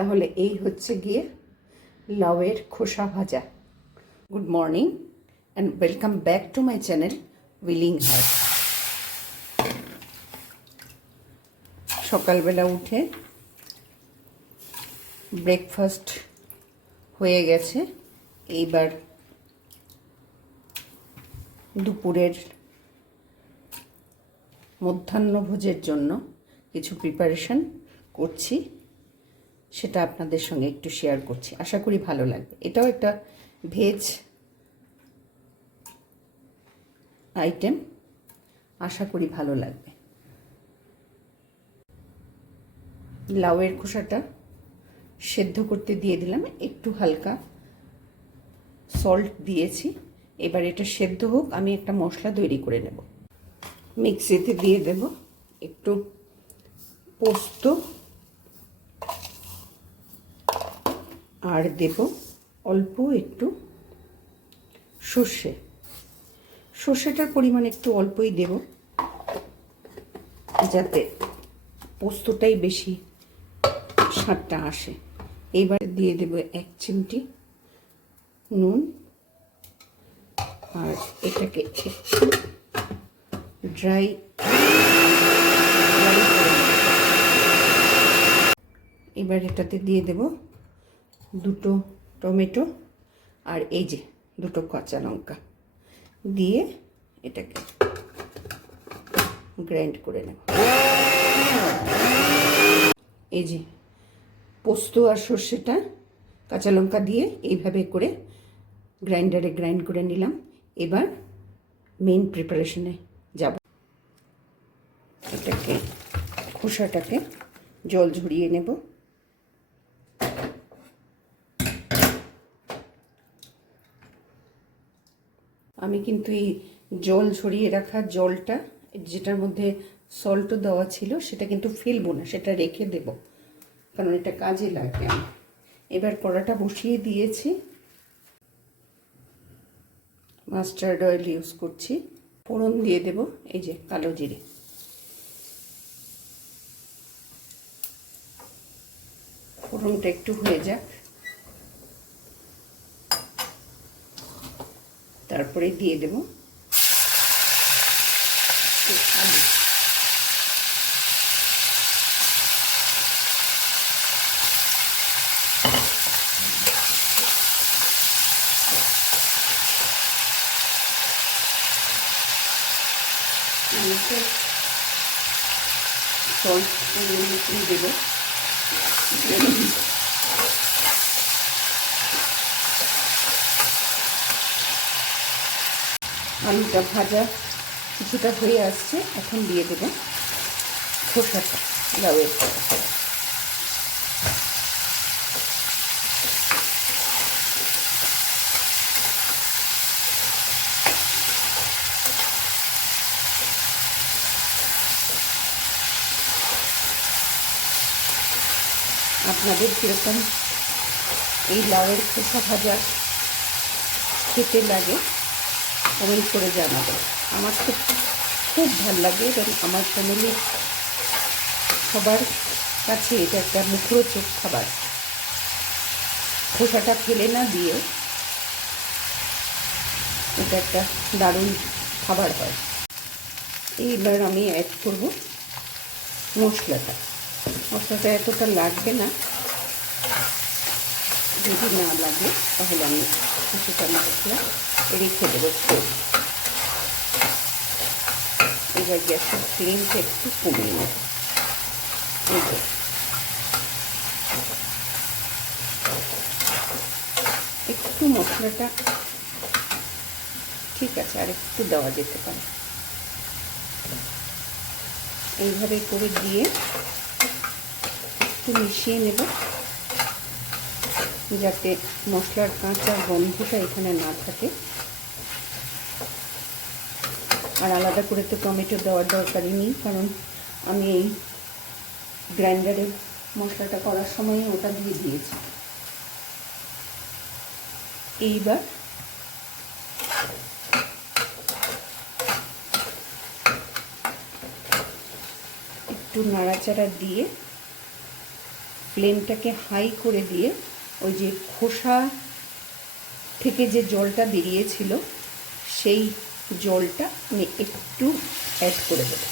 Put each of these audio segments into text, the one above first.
তাহলে এই হচ্ছে গিয়ে লাউয়ের খোসা ভাজা। Good morning and welcome back to my channel willing heart. সকালবেলা উঠে ব্রেকফাস্ট হয়ে গেছে, এইবার দুপুরের মধ্যাহ্নভোজের জন্য কিছু প্রিপারেশন করছি, সেটা আপনাদের সঙ্গে একটু শেয়ার করছি। আশা করি ভালো লাগবে। এটাও একটা ভেজ আইটেম, আশা করি ভালো লাগবে। লাউয়ের খোসাটা সেদ্ধ করতে দিয়ে দিলাম, একটু হালকা সল্ট দিয়েছি। এবার এটা সেদ্ধ হোক, আমি একটা মশলা তৈরি করে নেব। মিক্সিতে দিয়ে দেব একটু পোস্ত আর দেব অল্প একটু সর্ষেটার পরিমাণ একটু অল্পই দেব, যাতে পোস্তটাই বেশি স্বাদটা আসে। এইবার দিয়ে দেব 1 চিমটি নুন, আর এটাকে একটু ড্রাই করে। এবার এটাতে দিয়ে দেব 2 টমেটো আর এই যে 2 কাঁচা লঙ্কা দিয়ে এটাকে গ্রাইন্ড করে নেব। এই যে পোস্ত আর সর্ষেটা কাঁচা লঙ্কা দিয়ে এইভাবে করে গ্রাইন্ডারে গ্রাইন্ড করে নিলাম। এবার মেইন প্রিপারেশনে যাব। এটাকে খোসাটাকে জল ঝরিয়ে নেব। আমি কিন্তু এই জল ঝরিয়ে রাখা জলটা, যেটার মধ্যে সল্টও দেওয়া ছিল, সেটা কিন্তু ফেলবো না, সেটা রেখে দেব, কারণ এটা কাজে লাগে। এবার কড়াটা বসিয়ে দিয়েছি, মাস্টার্ড অয়েল ইউজ করছি। ফোড়ন দিয়ে দেব এই যে কালো জিরে। ফোড়নটা একটু হয়ে যাক, তারপরে দিয়ে দেব আলু। সল্ট দেব, আলুটা ভাজা কিছুটা হয়ে আসছে। এখন দিয়ে দেব খোসাটা, লাউয়ের খোসা। আপনাদের কীরকম এই লাউয়ের খোসা ভাজা খেতে লাগে কমেন্ট করে জানাবেন। আমার তো খুব ভালো লাগে এবং আমার ফ্যামিলির সবার কাছে এটা একটা মুখরোচক খাবার। খোসাটা ফেলে না দিয়ে এটা একটা দারুণ খাবার হয়। এইবার আমি অ্যাড করব মশলাটা। মশলাটা এতটা লাগবে না, যদি না লাগে তাহলে আমি কিছুটা মশলা রেখে দেবো। এবার গ্যাসের ফ্লেমটা একটু কমিয়ে নেব। একটু মশলাটা ঠিক আছে, আর একটু দেওয়া যেতে পারে। এইভাবে করে দিয়ে একটু মিশিয়ে নেব, যাতে মশলার কাঁচা গন্ধটা এখানে না থাকে। আর আলাদা করে তো টমেটো দেওয়ার দরকারই নেই, কারণ আমি এই গ্রাইন্ডারে মশলাটা করার সময় ওটা দিয়ে দিয়েছি। এইবার একটু নাড়াচাড়া দিয়ে ফ্লেমটাকে হাই করে দিয়ে ওই যে খোসা থেকে যে জলটা বেরিয়েছিল সেই জলটা আমি একটু অ্যাড করে দেব।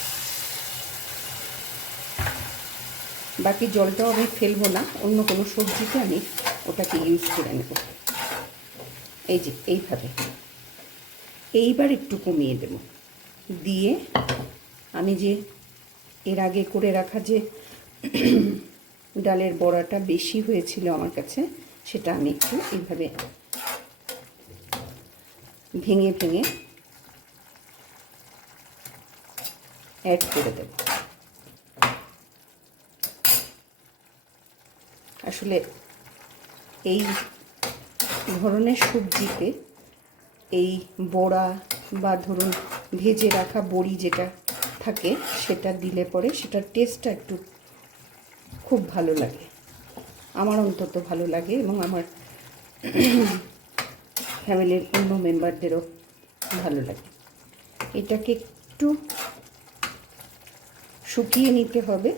বাকি জলটাও আমি ফেলবো না, অন্য কোনো সবজিতে আমি ওটাকে ইউজ করে নেব। এই যে এইভাবে এইবার একটু কমিয়ে দেব, দিয়ে আমি যে এর আগে করে রাখা যে ডালের বড়াটা বেশি হয়েছিল আমার কাছে, সেটা আমি একটু এইভাবে ভেঙে ভেঙে অ্যাড করে দেব। আসলে এই ধরনের সবজিতে এই বড়া বা ধরুন ভেজে রাখা বড়ি যেটা থাকে সেটা দিলে পরে সেটার টেস্টটা একটু খুব ভালো লাগে, আমার অন্তত ভালো লাগে এবং আমার ফ্যামিলির অন্য মেম্বারদেরও ভালো লাগে। এটাকে একটু শুকিয়ে নিতে হবে।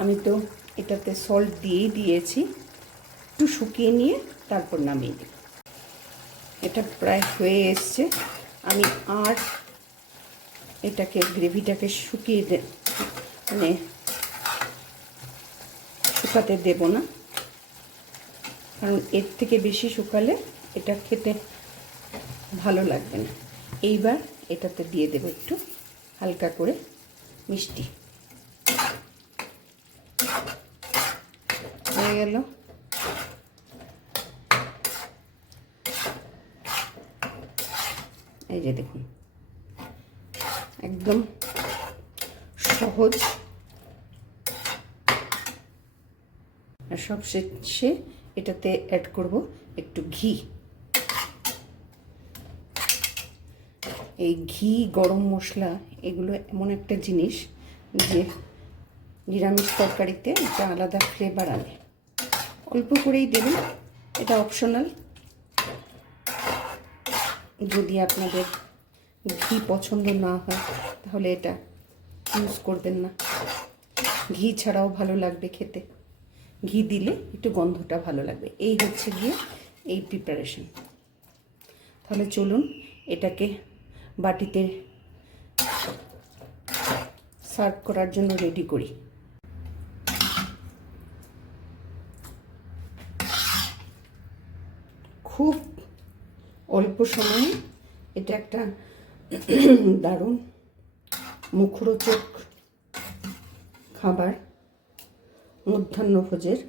আমি তো এটাতে সল্ট দিয়েই দিয়েছি, একটু শুকিয়ে নিয়ে তারপর নামিয়ে দিই। এটা প্রায় হয়ে এসছে, আমি আর এটাকে গ্রেভিটাকে শুকিয়ে মানে শুকাতে দেব না, কারণ এর থেকে বেশি শুকালে এটা খেতে ভালো লাগবে না। এইবার এটাতে দিয়ে দেব একটু হালকা করে মিষ্টি। হয়ে গেল। এই যে দেখুন, একদম সহজ। আর সব শেষে এটাতে অ্যাড করব একটু ঘি। এই ঘি, গরম মশলা, এগুলো এমন একটা জিনিস যে নিরামিষ তরকারিতে একটা আলাদা ফ্লেভার আনে। অল্প করেই দেবেন, এটা অপশনাল। যদি আপনাদের ঘি পছন্দ না হয় তাহলে এটা ইউজ করবেন না। ঘি ছাড়াও ভালো লাগবে খেতে, ঘি দিলে একটু গন্ধটা ভালো লাগবে। এই হচ্ছে গিয়ে এই প্রিপারেশন। তাহলে চলুন এটাকে বাটিতে সার্ভ করার জন্য রেডি করি। খুব অল্প সময়ে এটা একটা দারুণ মুখরোচক খাবার, মধ্যাহ্নভোজের।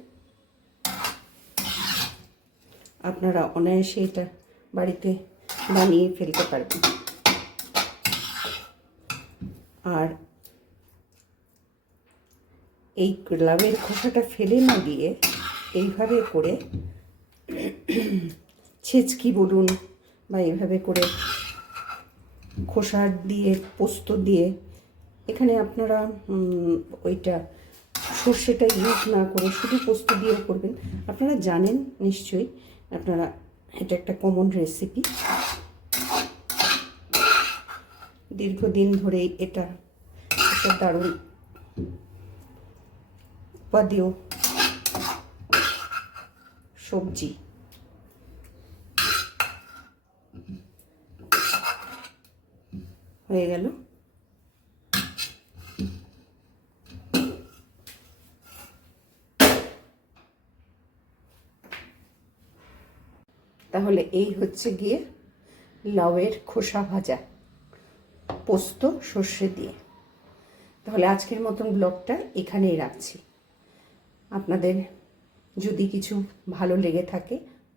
আপনারা অনায়াসে এটা বাড়িতে বানিয়ে ফেলতে পারবেন। আর এই লাউয়ের খোসাটা ফেলে না দিয়ে এইভাবে করে ছেচকি বলুন বা এইভাবে করে খোসা দিয়ে পোস্ত দিয়ে, এখানে আপনারা ওইটা সর্ষেটা ইউজ না করে শুধু পোস্ত দিয়েও করবেন। আপনারা জানেন নিশ্চয়ই, আপনারা এটা একটা কমন রেসিপি। দীর্ঘদিন ধরেই এটা একটা দারুণ উপাদেয় সবজি। হয়ে গেল। তাহলে এই হচ্ছে গিয়ে লাউয়ের খোসা ভাজা পোস্ত সর্ষে দিয়ে। তাহলে আজকের মতন ব্লগটা এখানেই রাখছি। আপনাদের যদি কিছু ভালো লেগে থাকে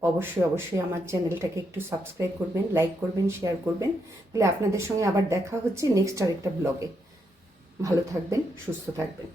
অবশ্যই অবশ্যই আমার চ্যানেলটাকে একটু সাবস্ক্রাইব করবেন, লাইক করবেন, শেয়ার করবেন। তাহলে আপনাদের সঙ্গে আবার দেখা হচ্ছে নেক্সট আরেকটা ব্লগে। ভালো থাকবেন, সুস্থ থাকবেন।